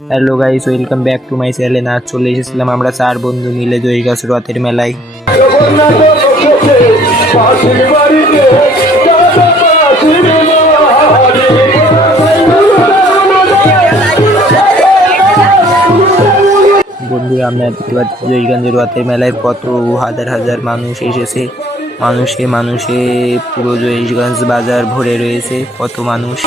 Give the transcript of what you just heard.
Hello guys, welcome back to my channel. আজ চলে এসেছিলাম আমরা 4 বন্ধু মিলে জয়গাছ রথের মেলায়। বন্ধুরা, আমরা দেখতে পাচ্ছি জয়গঞ্জের রথের মেলায় কত হাজার হাজার মানুষ এসেছে। মানুষে পুরো জয়গঞ্জ বাজার ভরে রয়েছে, কত মানুষ।